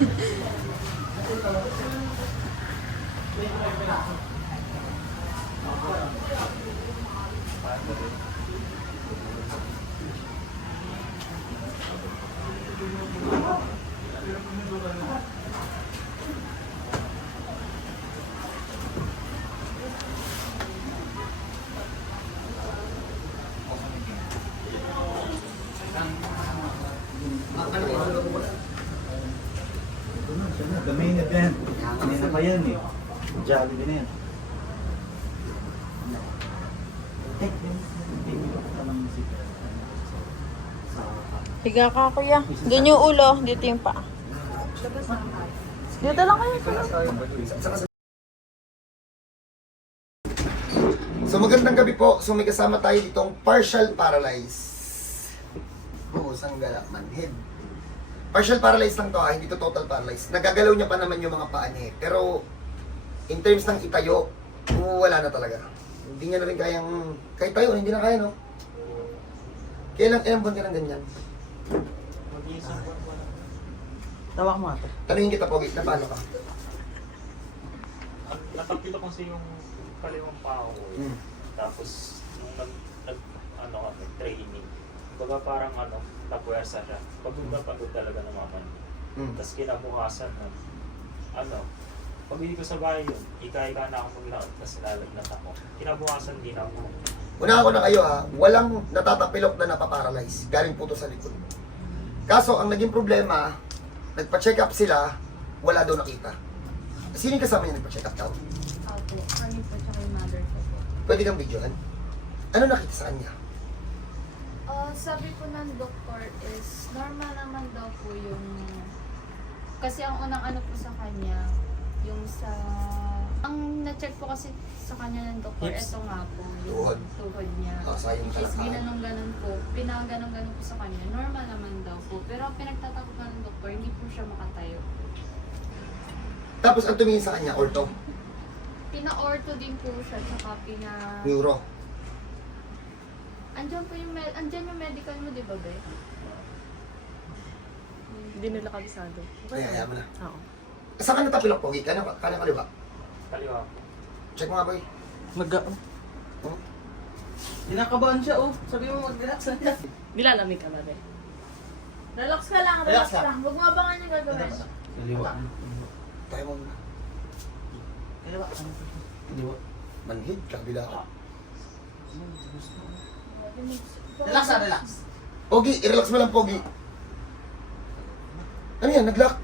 Yeah. Jollibee na continue ka ng musik. Higa ka, kuya. Doon yung ulo, dito yung paa. Dito lang kayo. So magandang gabi po. So may kasama tayo ditong partial paralyzed. Buhusang galak manhid. Partial paralyzed lang to ha, hindi to total paralyzed. Nagagalaw niya pa naman yung mga paa niya eh. Pero in terms ng itayo, wala na talaga. Hindi niya na rin kayang, kahit tayo, hindi na kaya no? Kailan, ilang buwan ka ng ganyan? Tawak mo ate. Tanungin kita, Pogi, na paano ka? Nakapilo kasi yung kaliwang pao ko. eh. Hmm. Tapos, nung nag, nag ano nag-training, baga parang ano, napuwersa siya. Pagod na pagod talaga naman. Hmm. Tapos kinabukasan na, ano, pag hindi ko sa bahay yun, ika-ika na ako maglakad, tapos nalagnat ako. Kinabukasan din ako. Una ako na kayo ha, walang natatapilok na napaparalyze. Galing po to sa likod. Kaso, ang naging problema, nagpa-check up sila, wala daw nakita. Sino yung kasama niya nagpa-check up daw? Opo, kami po tsaka yung mother ko po. Pwede kang videohan. Ano nakita sa kanya? Ah, sabi po ng doktor is normal naman daw po yung kasi ang unang ano po sa kanya yung sa ang na-check po kasi sa kanya ng doktor Hips. ito nga po yung Tuhod. tuhod niya. Ah, sayang Which is talaga. ginanong-ganon po. Pinaganong-ganon po sa kanya. Normal naman daw po. Pero ang pinagtatakutan ng doktor, hindi po siya makatayo. Tapos ang tumingin sa kanya, ortho, Pina-ortho din po siya, tsaka pina... neuro. Andyan po yung, med- andyan yung medical mo, di ba, Be? Hindi nila kabisado. Ay, ayaw mo na. Oo. Saan ka natapilok, Pogi? Kanan, kanan kaliwa. Kaliwa. Check mo nga, boy. Nag... Hmm? Kinakabahan siya oh. Sabi mo mag-relax na niya. Nilalamig ka ba, be? Relax ka lang, Relax relax, ka. lang. Huwag mo abangan yung gagawin. Kaliwa. Tayo mo. Kaliwa. Kaliwa. Manhid, kabila ka. Relax na, relax. Pogi, i-relax mo lang, Pogi. Ano yan, nag-lock?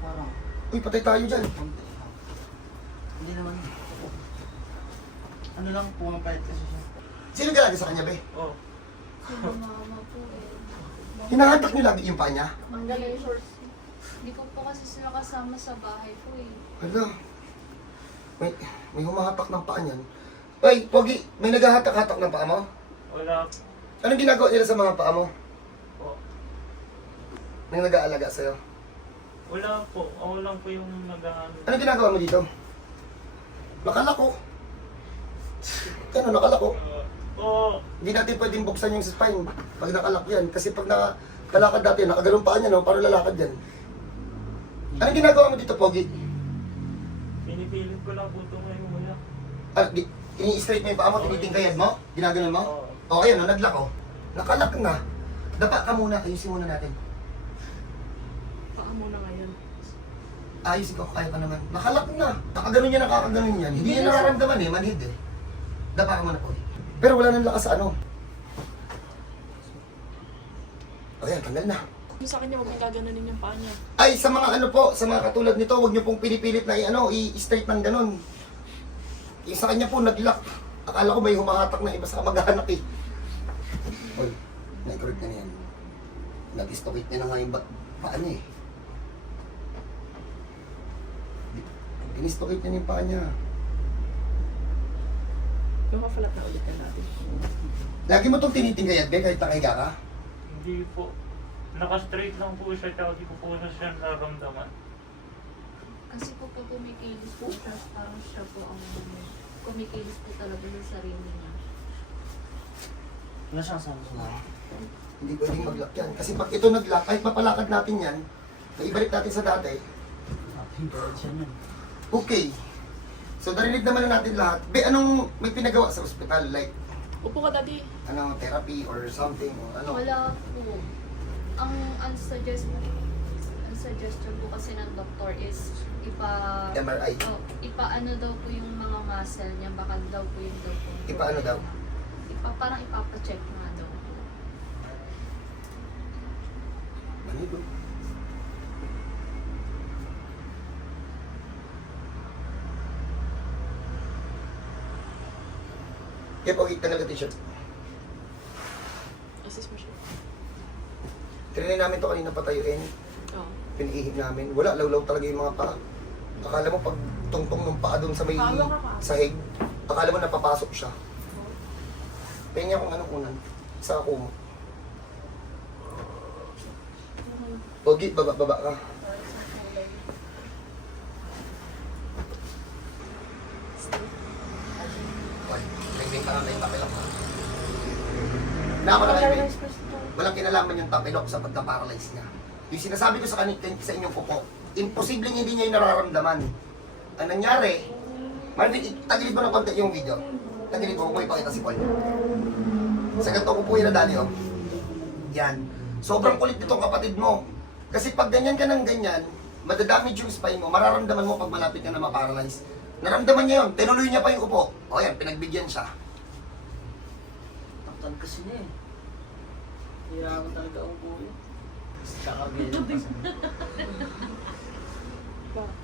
Parang, Uy, patay tayo dyan. Hindi naman. Ano lang, pumapayat kasi siya. Sino galaga sa kanya, be? Oh, Sino mama po eh. Hinahatak niyo lagi yung paa niya. Manggalay shorts. Hindi ko po kasi sila kasama sa bahay po eh. Hala. May, may humahatak ng paa niyan. Ay, Pogi, may naghahatak-hatak ng paa mo? wala Anong ginagawa nila sa mga paa mo? po. Nang nag-aalaga sa'yo? Wala po. Ako lang po yung nag-ano. Anong ginagawa mo dito? Nakalako. Ano, nakalako? Uh, oh, Hindi natin pwedeng buksan yung spine pag nakalak yan. Kasi pag nakalakad dati, nakagalong paa niya, no? paano lalakad yan? Anong ginagawa mo dito, Pogi? pinipilit ko lang po ito ngayon. Wala. Ah, di, ini-straight mo yung paa mo, tinitingkayad mo? Ginaganon mo? Oo. O, ayun, no, naglak, oh. Nakalak na. Dapa ka muna, ayusin muna natin. Paa muna ngayon. Ayusin ko, kaya ka naman. Nakalak na. Nakaganon niya, nakakaganon yan. Hindi niya nararamdaman eh, manhid eh. Dapa ka muna po. Pero wala nang lakas sa ano. O yan, tanggal na. Yung sa kanya, huwag mong gaganunin yung paa niya. Ay, sa mga ano po, sa mga katulad nito, huwag niyo pong pinipilit na i-ano, i-straight ng ganun. Yung sa kanya po, nag-lock. Akala ko may humahatak na iba sa maghahanap eh. Oy, na-correct na niyan. Nag-istokit niya na nga yung ba- paa niya eh. Pinistokit niya yung paa niya. Yung kafalat na ulit ka natin. Lagi mo itong tinitingkayat, be, kahit nakahiga ka. Hindi po. Naka-straight lang po siya. Tsaka di ko po na siya naramdaman. Kasi po pag kumikilos po siya, parang siya po ang kumikilos po talaga sa sarili niya. Wala siyang sama sa mga. Hindi pwedeng mag-lock yan. Kasi pag ito nag-lock, kahit mapalakad natin yan, Naibalik natin sa dati. Ating tulad siya niyan. Okay. So, narinig naman na natin lahat. Be, anong may pinagawa sa ospital? Like, Upo ka, daddy. ano, therapy or something? Or ano? Wala po. Ang unsuggest suggestion po kasi ng doktor is ipa MRI. oh, ipaano daw po yung mga muscle niya baka daw po yung daw po. Ipaano daw? Ipa, parang ipapa-check nga daw po. Manigo. Kaya po, tanggal ka t-shirt. Assist mo siya. Trinay namin to kanina patayuin. Oo. Piniihip namin. Wala, lawlaw talaga yung mga paa. Akala mo pag tungtong ng paa doon sa may Kala ka ka. sahig, akala mo napapasok siya. Pengi akong anong unan. Sa ako mo. Pogi, baba, baba ka. Okay, naging ka na yung tapilok ka. Na ako na kayo, walang kinalaman yung tapilok sa pagka-paralyze niya. Yung sinasabi ko sa, kanin, sa inyong kuko, imposibleng hindi niya yung nararamdaman. Ang nangyari, Marvin, tagilid mo ng konti yung video. Tagilid mo, kung ipakita si Paul. Sa ganito ko po yung nadali, oh. Yan. Sobrang kulit nitong kapatid mo. Kasi pag ganyan ka ng ganyan, madadamage yung spine mo, mararamdaman mo pag malapit ka na ma-paralyze. Naramdaman niya yun, tinuloy niya pa yung upo. O yan, pinagbigyan siya. Taktan kasi niya eh. Hirapan talaga ang buhay. Tsaka ganyan kasi. Bakit?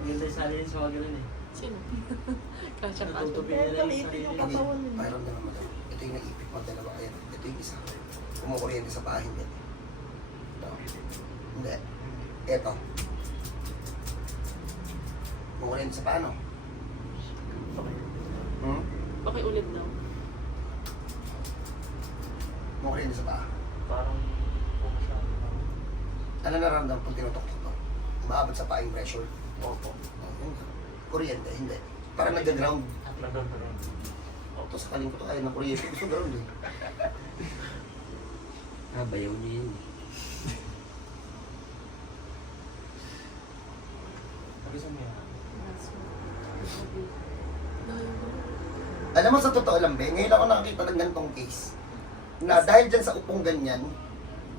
Maganda yung sarili sa mga ganun eh. Sino? Kasha ka. Natutupi nila yung sarili. Hindi, pakiramdaman mo daw. Ito yung naipit mo dalawa. Ayan, ito yung isa. Kumukuryente sa paa, hindi. Ito. Hindi. Ito. Kumukuryente sa paa, no? Hmm? Pakiulit daw. Kumukuryente sa paa. Parang pumasya. Ano nararamdaman pag tinutok to? Umaabot sa paa yung pressure. Opo. Oh, yun. Kuryente, hindi. Parang nag-ground. Nagkakaroon. Ito sa kaling ko to, ayaw ng kuryente. Gusto ground eh. Ah, bayaw niya yun eh. Sabi sa mga. Alam mo sa totoo lang, be, ngayon ako nakakita ng ganitong case. Na dahil dyan sa upong ganyan,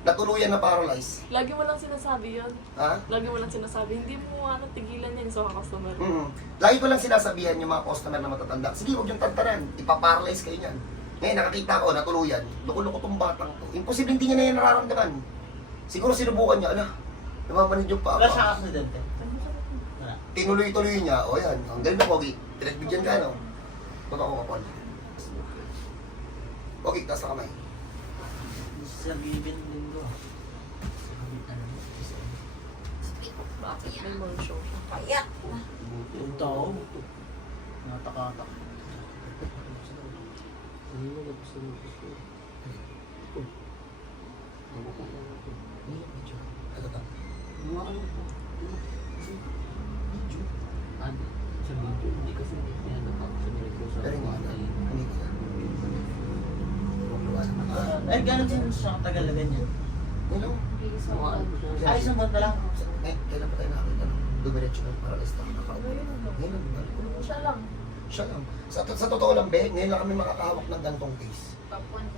natuluyan na paralyze. Lagi mo lang sinasabi yun. Ha? Lagi mo lang sinasabi. Hindi mo ano, tigilan yan sa mga customer. Mm. Lagi ko lang sinasabihan yung mga customer na matatanda, sige, huwag yung tantanan, ipaparalyze kayo niyan. Ngayon nakakita ko, natuluyan, loko-loko tong batang to. Imposible hindi niya na yan nararamdaman. Siguro sinubukan niya, ala, namamanid yung paa. Wala siya aksidente. Wala. Tinuloy-tuloy niya, o yan, ang galing na Pogi. Pinagbigyan ka, no? Totoo ka, Paul. Pogi, taas na kamay. Sa bibin din ko. Ano? May mall show. Yung tao. Natakata. Ano mo gusto mo gusto? Ito to. Mga ano po? Video. Ano? Sa. Hindi kasi pinano pa sa video sa Pero ano, hindi ko. Ah, Ay, gano'n din na ganyan. Ano? Mga ano? Ay, isang buwan pa lang. Eh, kailan pa tayo nakakita? no? Dumiretso ng paralyzed na nakakaupo. Ngayon ko. Siya lang. Siya lang. Sa, sa totoo lang, be, ngayon lang kami makakahawak ng ganitong case.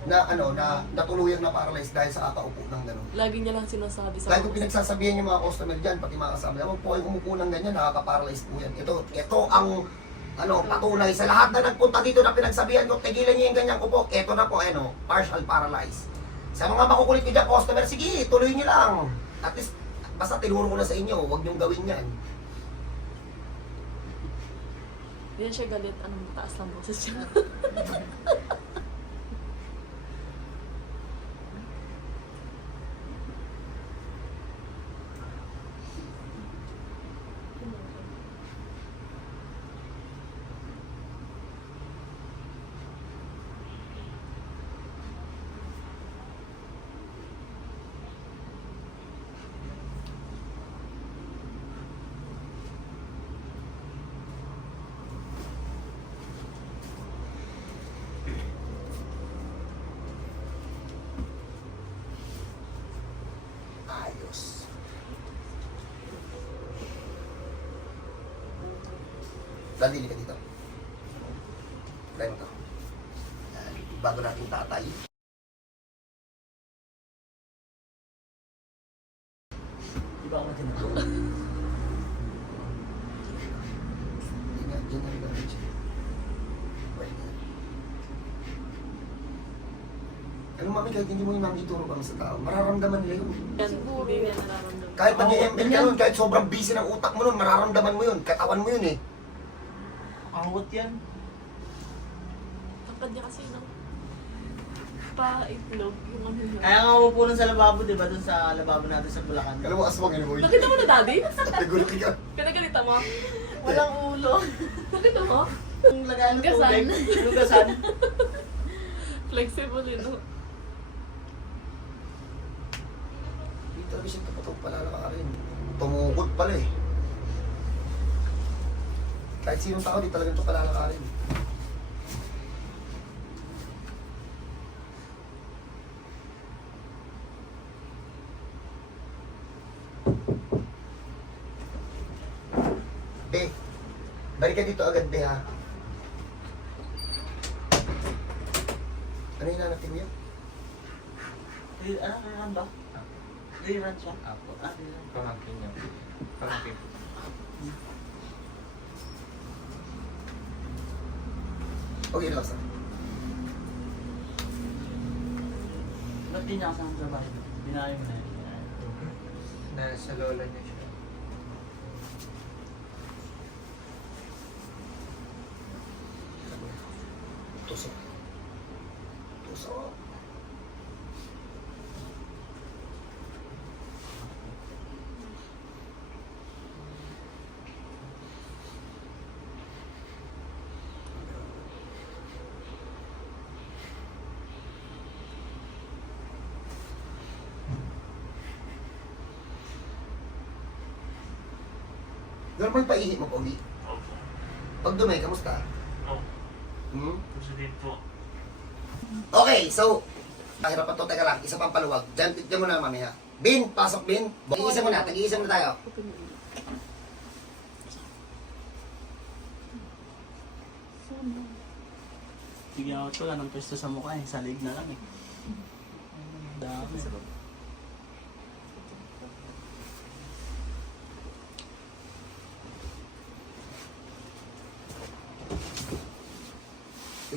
Na ano, na natuluyan na paralyzed dahil sa kakaupo ng gano'n. Lagi niya lang sinasabi sa Lagi ko pinagsasabihan yung mga customer dyan, pati mga kasama niya, po kayo umupo ng ganyan, nakaka-paralyze po yan. Ito, ito ang ano, patunay sa lahat na nagpunta dito na pinagsabihan ko, tigilan niyo yung ganyan ko po. Ito na po, ano, partial paralyzed. Sa mga makukulit dyan, customer, sige, tuloy niyo lang. At least, basta tinuro ko na sa inyo, huwag niyong gawin yan. Hindi siya galit. Anong taas lang boses siya. Dalili ka dito. Try mo to. Yan. Bago natin tatay. Di ba ako na. Ano mami, kahit hindi mo yung mami ituro kami sa tao, mararamdaman nila yun. Yan, Siguro. Kahit nag-ML ka nun, kahit sobrang busy ng utak mo nun, mararamdaman mo yun, katawan mo yun eh. Awat yan. Takad niya kasi ng pa-itlog yung ano niya. Kaya nga upo nun sa lababo, di ba? Dun sa lababo natin sa Bulacan. Alam mo, aswang yun, boy. Nakita mo na daddy? Nagulat ka. Kinagalita mo? Walang ulo. Nakita mo? Yung lagayan ng tubig. Lugasan. Flexible yun. no? Talaga siya kapatog pala na rin. Tumukot pala eh. Kahit sinong tao, di talaga ito palalakarin. Be, balik ka dito agad, Be, ha? Ano yung nanapin niyo? Eh, Ano, ano ba? Rerun siya? Apo. Ah, rerun. Pamangkin niyo. Pamangkin. Okay, relax na. Ba't di niya kasama sa bahay? Binayo mo na yun. Binayo. Nasa lola niya siya. Normal pa ihip mo, Pogi. Opo. Pag dumay, kamusta? Opo. Hmm? Din po. Okay, so, mahirap pa to. Teka lang, isa pang paluwag. Diyan, tignan mo na mamaya. Bin, pasok Bin. Tag-iisa mo na, tag-iisa mo na tayo. Bigyan ako ito, anong pwesto sa mukha eh. Sa lig na lang eh. Dami.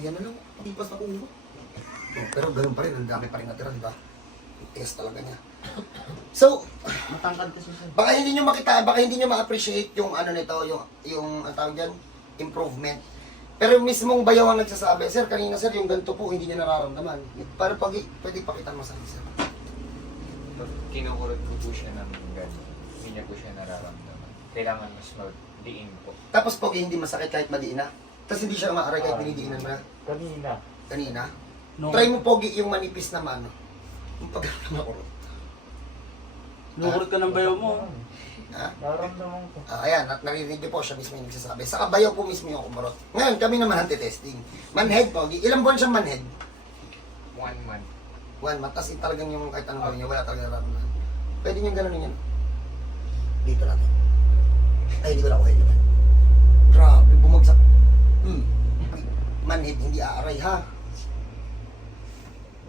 Tignan na lang, tipas na ulo. Oh, pero ganun pa rin, ang dami pa rin natira, di ba? Tigas talaga niya. So, Matangkad kasi siya. baka hindi nyo makita, baka hindi nyo ma-appreciate yung ano nito, yung, yung, ang tawag dyan, improvement. Pero yung mismong bayaw ang nagsasabi, Sir, kanina sir, yung ganito po, hindi niya nararamdaman. Para pag, pwede pakita mo sa akin, sir. Kinukurot ko po siya ng gano'n, hindi niya po siya nararamdaman. Kailangan mas magdiin po. Tapos pag hindi masakit kahit madiin na. Tapos hindi siya maaray kahit dinidiinan mo na. Kanina. Kanina. No, Try mo pogi yung manipis naman. Yung pag nakurot. Nukurot ka ng bayaw mo. Ha? Naramdaman ko. Ah, ayan, at narinig niyo po siya mismo yung nagsasabi. Sa kabayaw po mismo yung kumurot. Ngayon, kami naman anti-testing. Manhead, Pogi. Ilang buwan siyang manhead? One month. One month. Tapos talagang yung kahit anong gawin niya, wala talaga nararamdaman. Pwede niyang gano'n yan. Dito natin. Ay, hindi ko na kuha naman. Grabe, bumagsak. Hmm. Manhead, hindi aaray ha.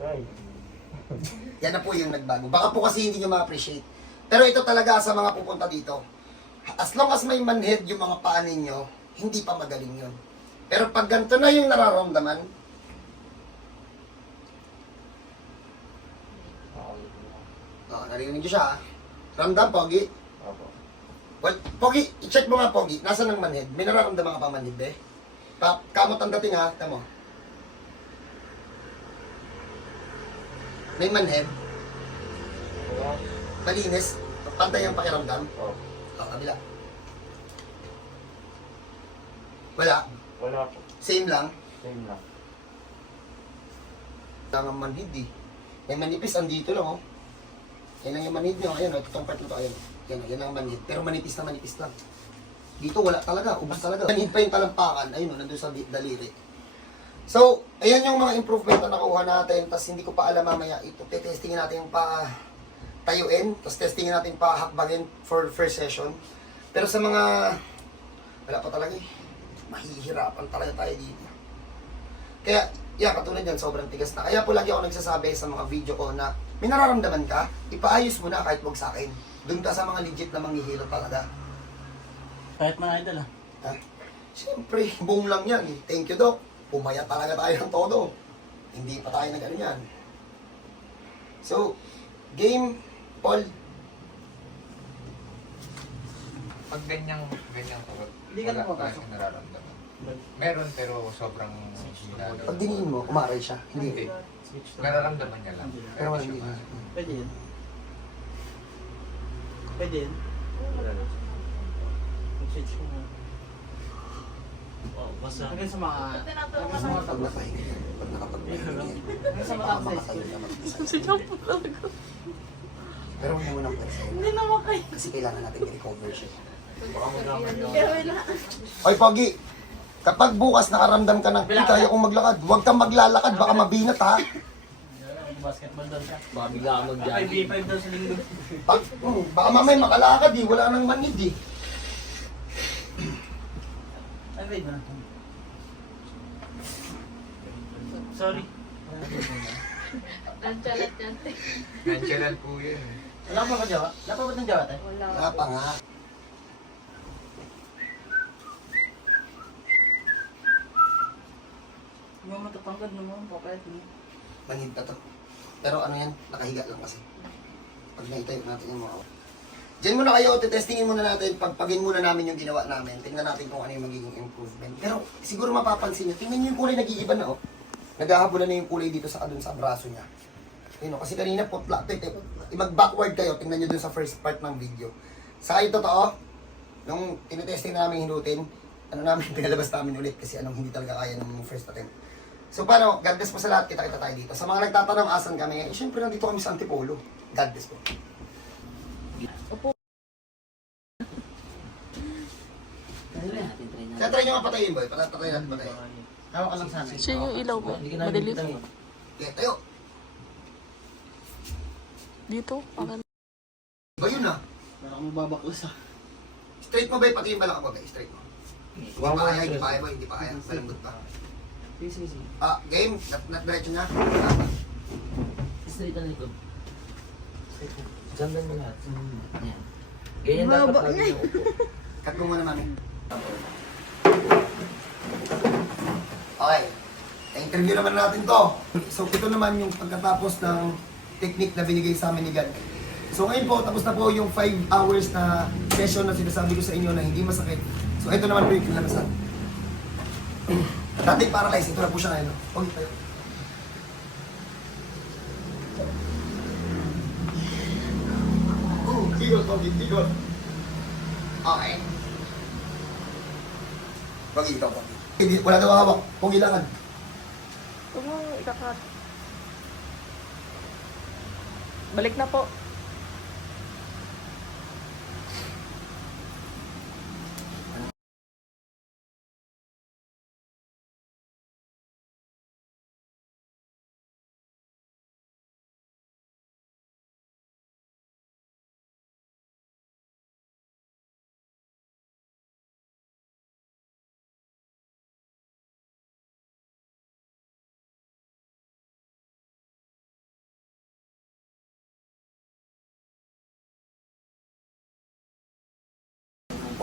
Ay. Yan na po yung nagbago. Baka po kasi hindi nyo ma-appreciate. Pero ito talaga sa mga pupunta dito. As long as may manhead yung mga paa ninyo, hindi pa magaling yun. Pero pag ganito na yung nararamdaman, oh, narinig nyo siya ah. Ramdam, Pogi. Opo. Well, Pogi, i-check mo nga, Pogi. Nasaan ang manhead? May nararamdaman ka pa manhead, be? Pa kamot ang dating ha, tamo. May manhead, malinis, pantay ang pakiramdam. Opo. Oh, kabila. Wala. Wala po. Same lang. Same lang. Lang ang manhid eh. May manipis, andito lang oh. Yan lang yung manhid nyo. Ayan oh, itong part na to. Ayan. Yan, oh, yan ang manhid. Pero manipis na manipis lang. Dito wala talaga. Ubus talaga. Manhid pa yung talampakan. Ayun oh, nandun sa daliri. So, ayan yung mga improvement na nakuha natin. Tapos hindi ko pa alam mamaya. Ito, testingin natin yung pa tayuin. Tapos testingin natin pa hakbangin for first session. Pero sa mga... Wala pa talaga eh. mahihirapan talaga tayo dito. Kaya, yeah, katulad yan, sobrang tigas na. Kaya po lagi ako nagsasabi sa mga video ko na may nararamdaman ka, ipaayos mo na kahit wag sa akin. Doon ka sa mga legit na manghihilo talaga. Kahit mga idol ah. Ha? Siyempre, boom lang yan. eh. Thank you, Doc. Pumaya talaga tayo ng todo. Hindi pa tayo nag-ano yan. So, game, Paul. Pag ganyang, ganyang kurot, Hindi ka wala na pa nararamdaman. Meron pero sobrang hina. Pag diniin mo, kumaray siya. Hindi. Hindi. Nararamdaman niya lang. Pero Pero wala hindi Pwede yun. Pwede yun. Mag-switch ko. Oh, basta. Hanggang sa mga... Hanggang sa mga pag yan, Hanggang sa skill. na mag-isa. Sigaw po talaga. Pero huwag mo pansin. Hindi naman kayo. Kasi kailangan natin i-recover siya. Oy, Pogi! Kapag bukas nakaramdam ka ng, "Uy, kaya kong maglakad, huwag kang maglalakad, baka mabinat ha. Basketball doon ka. Baka bigla ka mag Ay, B5 daw sa linggo. Baka mamay makalakad eh, wala nang manid eh. Sorry. Nantsalat yan. Natural po yun. Wala pa ba jawa? Wala pa ba ng jawa tayo? Wala. Wala pa nga. Hindi mo matatangkad naman, papayat mo. Manid na to. Pero ano yan, nakahiga lang kasi. Pag naitayo natin yung mga... Diyan muna kayo, titestingin muna natin, pagpagin muna namin yung ginawa namin. Tingnan natin kung ano yung magiging improvement. Pero siguro mapapansin nyo, tingnan nyo yung kulay nag-iiba na oh. Naghahabulan na yung kulay dito sa dun sa braso niya. Yun, oh, kasi kanina putla. Ito, ito. Mag-backward kayo, tingnan nyo dun sa first part ng video. Sa kayo totoo, nung tinetesting na namin hinutin, ano namin, pinalabas namin ulit kasi anong hindi talaga kaya ng first attempt. So paano, God bless po sa lahat, kita-kita tayo dito. Sa mga nagtatanong asan kami, eh, syempre nandito kami sa Antipolo. God bless po. Kaya try nyo nga patayin boy, Pata- patayin natin patayin. Hawak ka lang sana. Siya yung ilaw mo. Mo. Okay, tayo. Dito. Parang Iba yun ah. Baka mababaklas ah. Straight mo ba, pati yung balak mo ba, straight mo. Hindi pa kaya, hindi pa kaya boy, hindi pa kaya. Malambot pa. Sige, sige, sige. Ah, game, nat nat diretso na. Straight ang likod. Diyan lang mo lahat. Yan. Ganyan dapat lagi yung upo. Cut mo muna mami. Okay. interview naman natin to. So ito naman yung pagkatapos ng technique na binigay sa amin ni God. So ngayon po, tapos na po yung 5 hours na session na sinasabi ko sa inyo na hindi masakit. So ito naman po yung kinalabasan. Dati paralyzed, ito na po siya ngayon. Okay, tayo. Oh, tigol, Togi, tigol. Okay. Pogi, ikaw, Pogi. Hindi, wala daw hawak. Lakad. Huwag mo ikakat. Balik na po.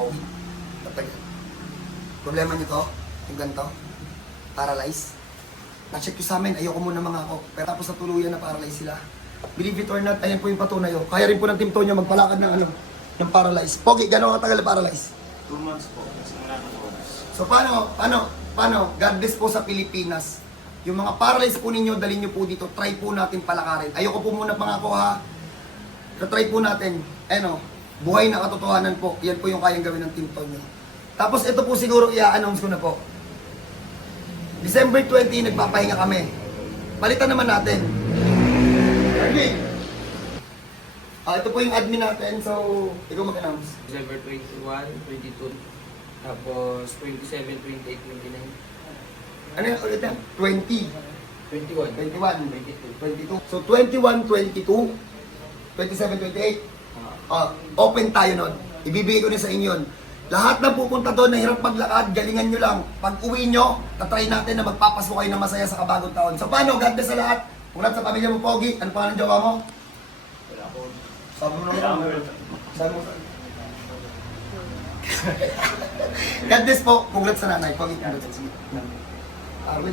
Pogi. Tatagal. Problema nyo to, yung ganito, paralyze. Na-check ko sa amin, ayoko muna mga ako. Pero tapos na tuluyan na paralyze sila. Believe it or not, ayan po yung patunay. oh. Kaya rin po ng Team Tonyo magpalakad ng ano, yung paralyze. Pogi, gano'ng katagal na paralyze? 2 months po. Ng August. So paano, paano, paano, God bless po sa Pilipinas. Yung mga paralyzed po ninyo, dalhin nyo po dito, try po natin palakarin. Ayoko po muna pangako ha. So try po natin, ano, buhay na katotohanan po. Yan po yung kayang gawin ng Team Tonyo. Tapos ito po siguro i-announce ko na po. December 20, nagpapahinga kami. Palitan naman natin. Ready? Ah, ito po yung admin natin, so ikaw mag-announce. December 21, 22. Tapos 27, 28, 29. Ano yung ulit yan? 20. 21. 21, 22. So 21, 22, 27, 28. Ah, open tayo nun. Ibibigay ko na sa inyo. Lahat na pupunta doon na hirap maglakad, galingan nyo lang. Pag uwi nyo, tatry natin na magpapasko kayo ng masaya sa kabagong taon. So paano? God bless sa lahat. Ulat sa pamilya mo, Pogi. Ano pa ang jowa mo? Sabi mo naman. Sabi mo. God bless po. Congrats sa nanay. Pogi, congrats. Arwin.